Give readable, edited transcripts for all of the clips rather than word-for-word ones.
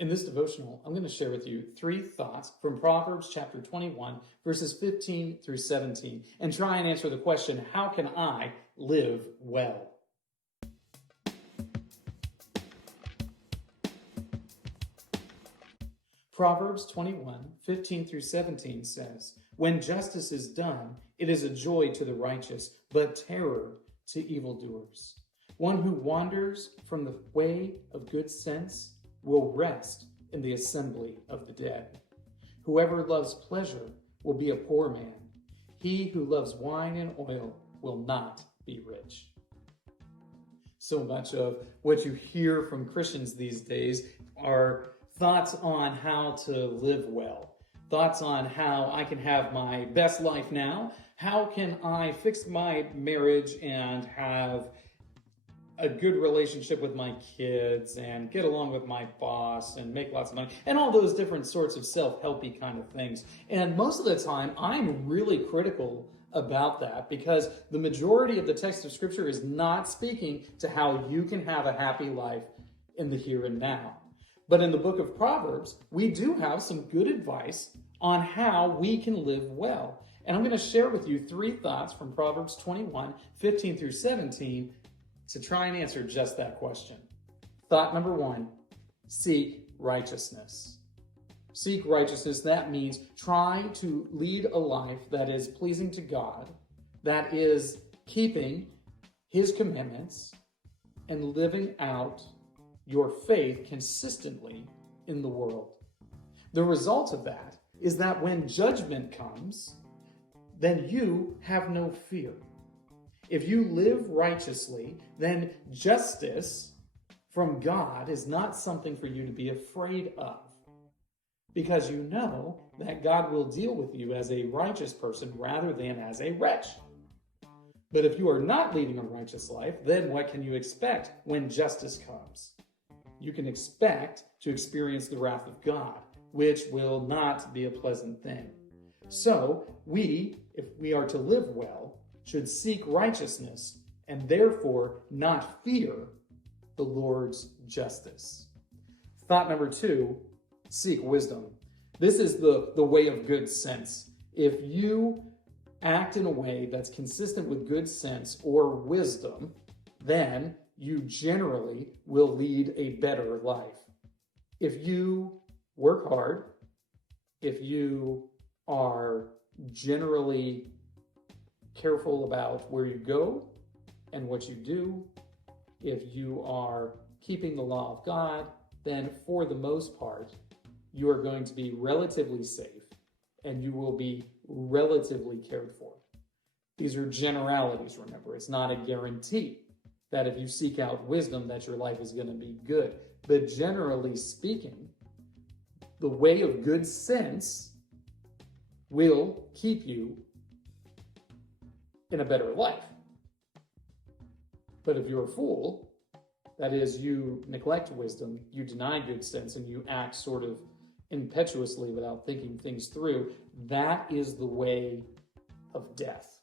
In this devotional, I'm going to share with you 3 thoughts from Proverbs chapter 21, verses 15 through 17, and try and answer the question, how can I live well? Proverbs 21, 15 through 17 says, "When justice is done, it is a joy to the righteous, but terror to evildoers. One who wanders from the way of good sense will rest in the assembly of the dead. Whoever loves pleasure will be a poor man. He who loves wine and oil will not be rich." So much of what you hear from Christians these days are thoughts on how to live well, thoughts on how I can have my best life now, how can I fix my marriage and have a good relationship with my kids and get along with my boss and make lots of money, and all those different sorts of self-helpy kind of things. And most of the time, I'm really critical about that because the majority of the text of Scripture is not speaking to how you can have a happy life in the here and now. But in the book of Proverbs, we do have some good advice on how we can live well. And I'm going to share with you 3 thoughts from Proverbs 21, 15 through 17 to try and answer just that question. Thought number 1, seek righteousness. Seek righteousness, that means try to lead a life that is pleasing to God, that is keeping His commandments and living out your faith consistently in the world. The result of that is that when judgment comes, then you have no fear. If you live righteously, then justice from God is not something for you to be afraid of, because you know that God will deal with you as a righteous person rather than as a wretch. But if you are not leading a righteous life, then what can you expect when justice comes? You can expect to experience the wrath of God, which will not be a pleasant thing. So if we are to live well, should seek righteousness and therefore not fear the Lord's justice. Thought number 2, seek wisdom. This is the way of good sense. If you act in a way that's consistent with good sense or wisdom, then you generally will lead a better life. If you work hard, if you are generally careful about where you go and what you do, if you are keeping the law of God, then for the most part, you are going to be relatively safe and you will be relatively cared for. These are generalities, remember. It's not a guarantee that if you seek out wisdom that your life is going to be good. But generally speaking, the way of good sense will keep you in a better life. But if you're a fool, that is, you neglect wisdom, you deny good sense, and you act sort of impetuously without thinking things through, that is the way of death.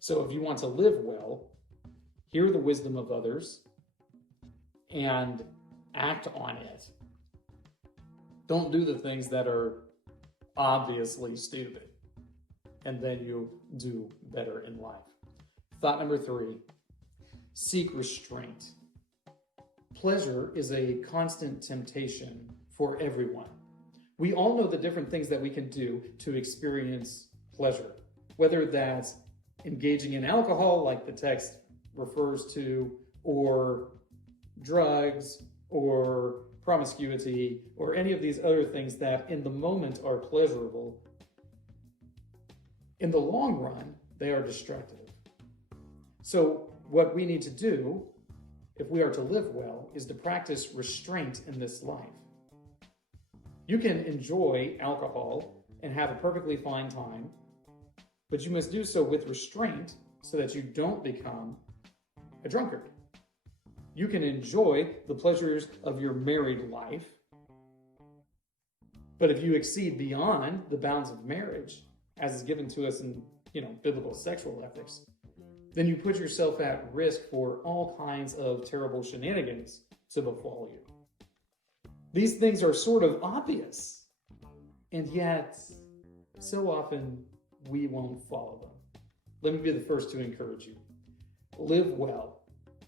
So if you want to live well, hear the wisdom of others and act on it. Don't do the things that are obviously stupid, and then you'll do better in life. Thought number 3, seek restraint. Pleasure is a constant temptation for everyone. We all know the different things that we can do to experience pleasure, whether that's engaging in alcohol, like the text refers to, or drugs, or promiscuity, or any of these other things that in the moment are pleasurable. In the long run, they are destructive. So what we need to do, if we are to live well, is to practice restraint in this life. You can enjoy alcohol and have a perfectly fine time, but you must do so with restraint so that you don't become a drunkard. You can enjoy the pleasures of your married life, but if you exceed beyond the bounds of marriage, as is given to us in biblical sexual ethics, then you put yourself at risk for all kinds of terrible shenanigans to befall you. These things are sort of obvious, and yet so often we won't follow them. Let me be the first to encourage you. Live well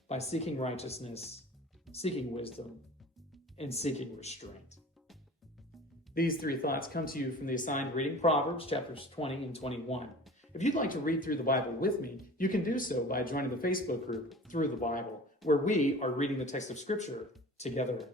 by seeking righteousness, seeking wisdom, and seeking restraint. These three thoughts come to you from the assigned reading, Proverbs chapters 20 and 21. If you'd like to read through the Bible with me, you can do so by joining the Facebook group Through the Bible, where we are reading the text of Scripture together.